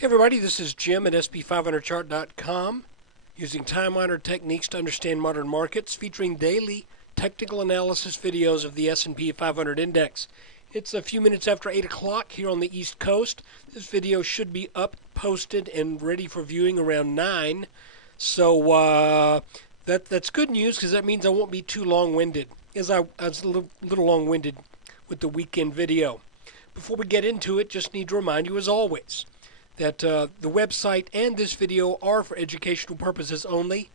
Hey everybody, this is Jim at SP500chart.com, using time-honored techniques to understand modern markets, featuring daily technical analysis videos of the S&P 500 index. It's a few minutes after 8 o'clock here on the East Coast. This video should be up, posted, and ready for viewing around 9. So that's good news, because that means I won't be too long-winded, as I was a little long-winded with the weekend video. Before we get into it, just need to remind you, as always, that the website and this video are for educational purposes only.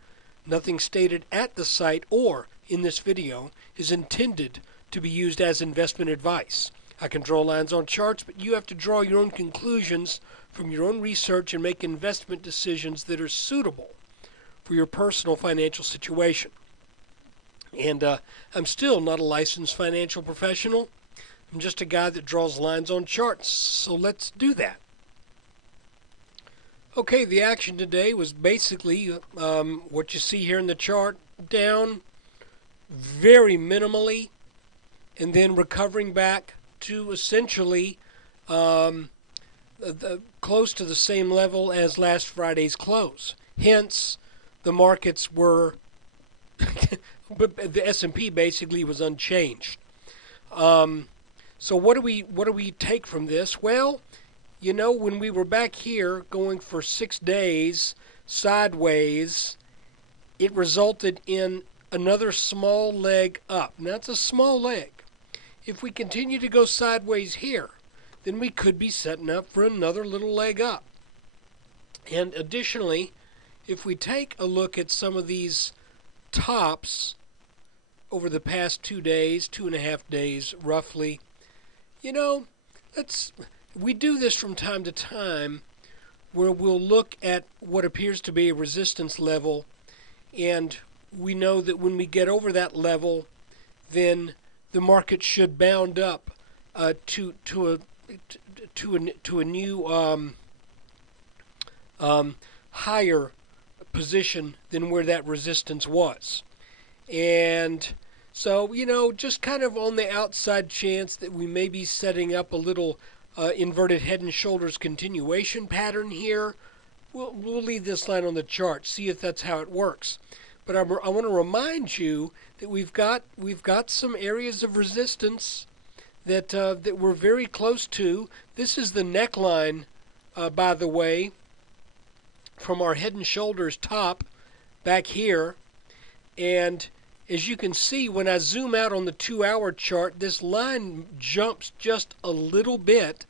Nothing stated at the site or in this video is intended to be used as investment advice. I can draw lines on charts, but you have to draw your own conclusions from your own research and make investment decisions that are suitable for your personal financial situation. And I'm still not a licensed financial professional. I'm just a guy that draws lines on charts, so let's do that. Okay, the action today was basically what you see here in the chart, down very minimally, and then recovering back to essentially close to the same level as last Friday's close. Hence, the markets were, but the S&P basically was unchanged. So what do we take from this? Well, you know, when we were back here going for 6 days sideways, it resulted in another small leg up. Now, it's a small leg. If we continue to go sideways here, then we could be setting up for another little leg up. And additionally, if we take a look at some of these tops over the past 2 days, 2.5 days roughly, you know, we do this from time to time where we'll look at what appears to be a resistance level, and we know that when we get over that level, then the market should bound up to a new higher position than where that resistance was. And so, you know, just kind of on the outside chance that we may be setting up a little inverted head and shoulders continuation pattern here, we'll leave this line on the chart, see if that's how it works. But I want to remind you that we've got some areas of resistance that we're very close to. This is the neckline, by the way, from our head and shoulders top back here. And as you can see, when I zoom out on the 2-hour chart, this line jumps just a little bit.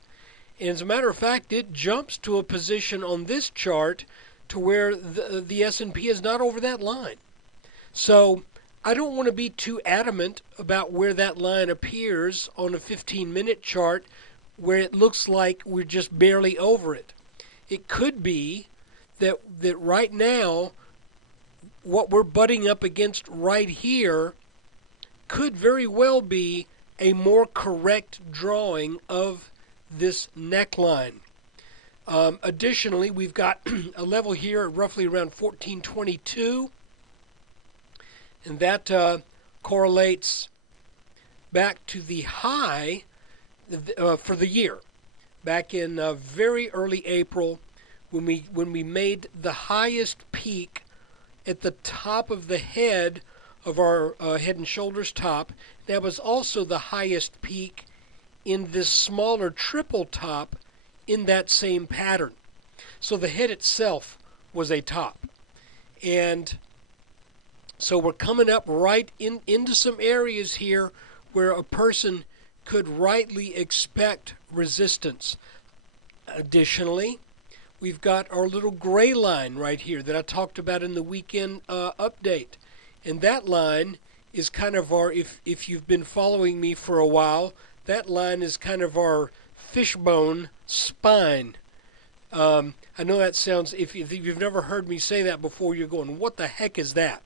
And as a matter of fact, it jumps to a position on this chart to where the S&P is not over that line. So I don't want to be too adamant about where that line appears on a 15-minute chart where it looks like we're just barely over it. It could be that right now, what we're butting up against right here could very well be a more correct drawing of this neckline. Additionally, we've got a level here at roughly around 1422, and that correlates back to the high for the year, back in very early April, when we made the highest peak at the top of the head of our head and shoulders top. That was also the highest peak in this smaller triple top in that same pattern. So the head itself was a top. And so we're coming up right into some areas here where a person could rightly expect resistance. Additionally, we've got our little gray line right here that I talked about in the weekend update. And that line is kind of our, if you've been following me for a while, that line is kind of our fishbone spine. I know that sounds, if you've never heard me say that before, you're going, what the heck is that?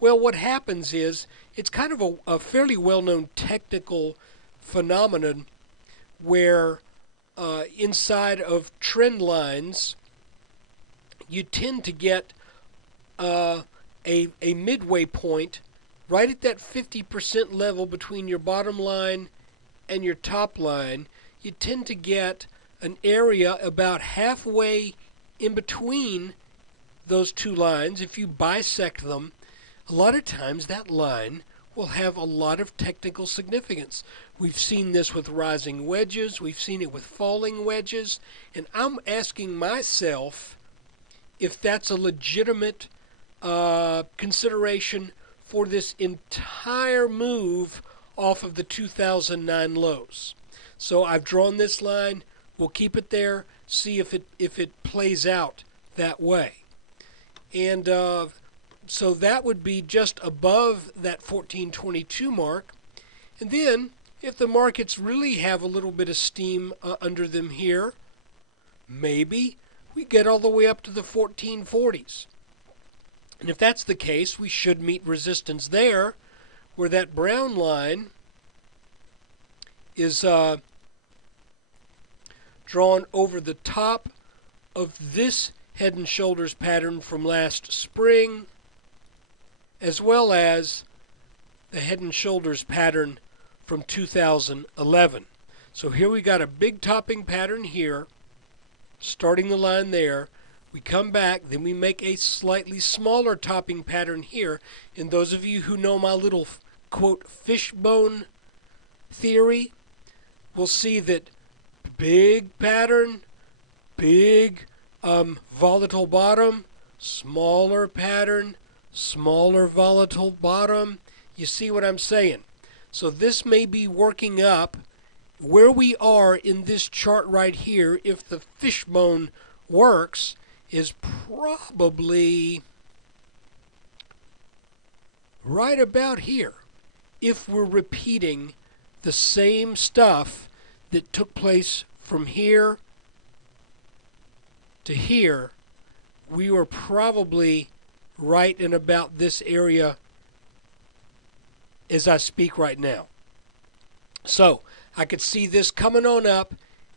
Well, what happens is, it's kind of a fairly well-known technical phenomenon where inside of trend lines, you tend to get a midway point right at that 50% level between your bottom line and your top line. You tend to get an area about halfway in between those two lines. If you bisect them, a lot of times that line will have a lot of technical significance. We've seen this with rising wedges, we've seen it with falling wedges, and I'm asking myself if that's a legitimate consideration for this entire move off of the 2009 lows. So I've drawn this line. We'll keep it there, see if it plays out that way. And so that would be just above that 1422 mark. And then if the markets really have a little bit of steam under them here, maybe we get all the way up to the 1440s. And if that's the case, we should meet resistance there, where that brown line is drawn over the top of this head and shoulders pattern from last spring, as well as the head and shoulders pattern from 2011. So here we got a big topping pattern here, starting the line there. We come back, then we make a slightly smaller topping pattern here. And those of you who know my little, quote, fishbone theory will see that big pattern, big volatile bottom, smaller pattern, smaller volatile bottom. You see what I'm saying? So this may be working up where we are in this chart right here. If the fishbone works, is probably right about here. If we're repeating the same stuff that took place from here to here, we were probably right in about this area as I speak right now. So I could see this coming on up,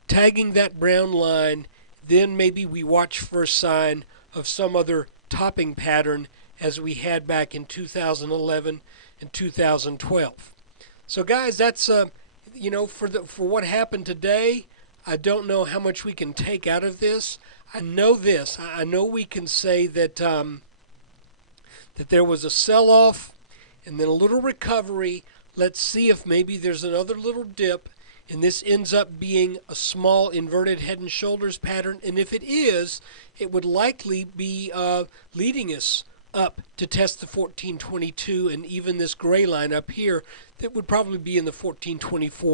tagging that brown line. Then maybe we watch for a sign of some other topping pattern as we had back in 2011 and 2012. So guys, that's for what happened today, I don't know how much we can take out of this. I know this. I know we can say that that there was a sell-off and then a little recovery. Let's see if maybe there's another little dip, and this ends up being a small inverted head and shoulders pattern. And if it is, it would likely be leading us up to test the 1422 and even this gray line up here that would probably be in the 1424,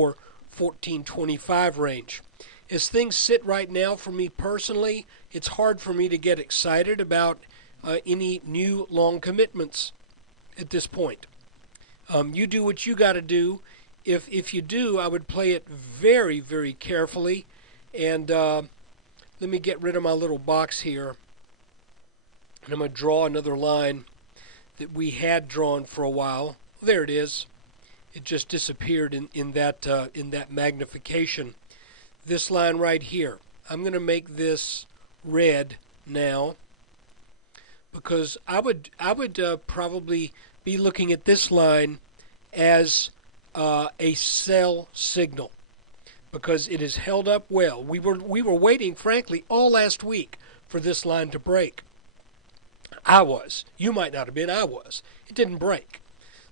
1425 range. As things sit right now for me personally, it's hard for me to get excited about any new long commitments at this point. You do what you got to do. If you do, I would play it very, very carefully. And let me get rid of my little box here. And I'm going to draw another line that we had drawn for a while. There it is. It just disappeared in that magnification. This line right here. I'm going to make this red now, because I would probably be looking at this line as a sell signal, because it has held up well. We were waiting, frankly, all last week for this line to break. I was. You might not have been. I was. It didn't break.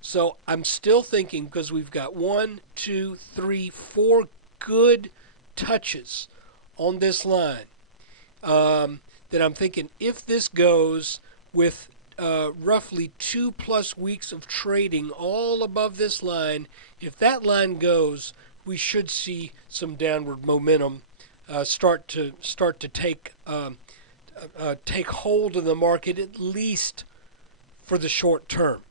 So I'm still thinking, because we've got 1, 2, 3, 4 good touches on this line, that I'm thinking if this goes with roughly 2+ weeks of trading all above this line, if that line goes, we should see some downward momentum start to take hold of the market, at least for the short term.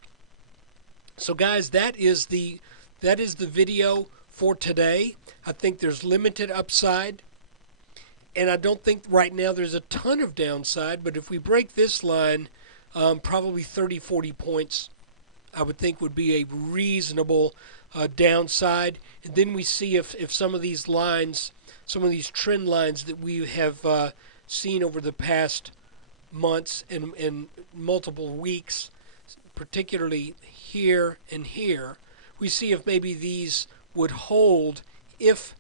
So guys, that is the video for today. I think there's limited upside, and I don't think right now there's a ton of downside, but if we break this line, probably 30-40 points I would think would be a reasonable downside. And then we see if some of these lines, some of these trend lines that we have seen over the past months and multiple weeks, particularly here and here, we see if maybe these would hold if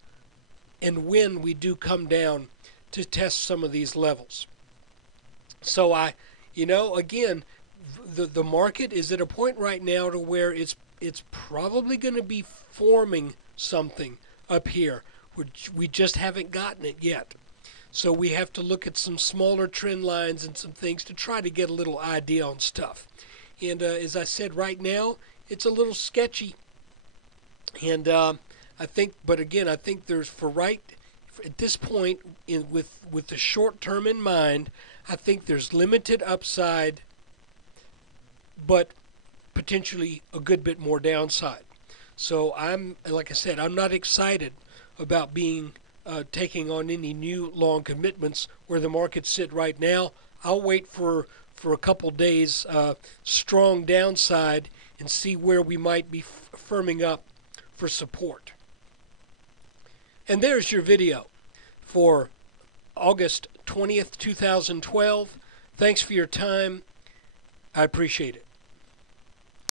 and when we do come down to test some of these levels. So again, the market is at a point right now to where it's probably going to be forming something up here, which we just haven't gotten it yet. So we have to look at some smaller trend lines and some things to try to get a little idea on stuff. And as I said, right now it's a little sketchy. And I think there's at this point, with the short term in mind, I think there's limited upside, but potentially a good bit more downside. So like I said, I'm not excited about taking on any new long commitments where the markets sit right now. I'll wait for a couple days strong downside and see where we might be firming up for support. And there's your video for August 20th, 2012. Thanks for your time. I appreciate it.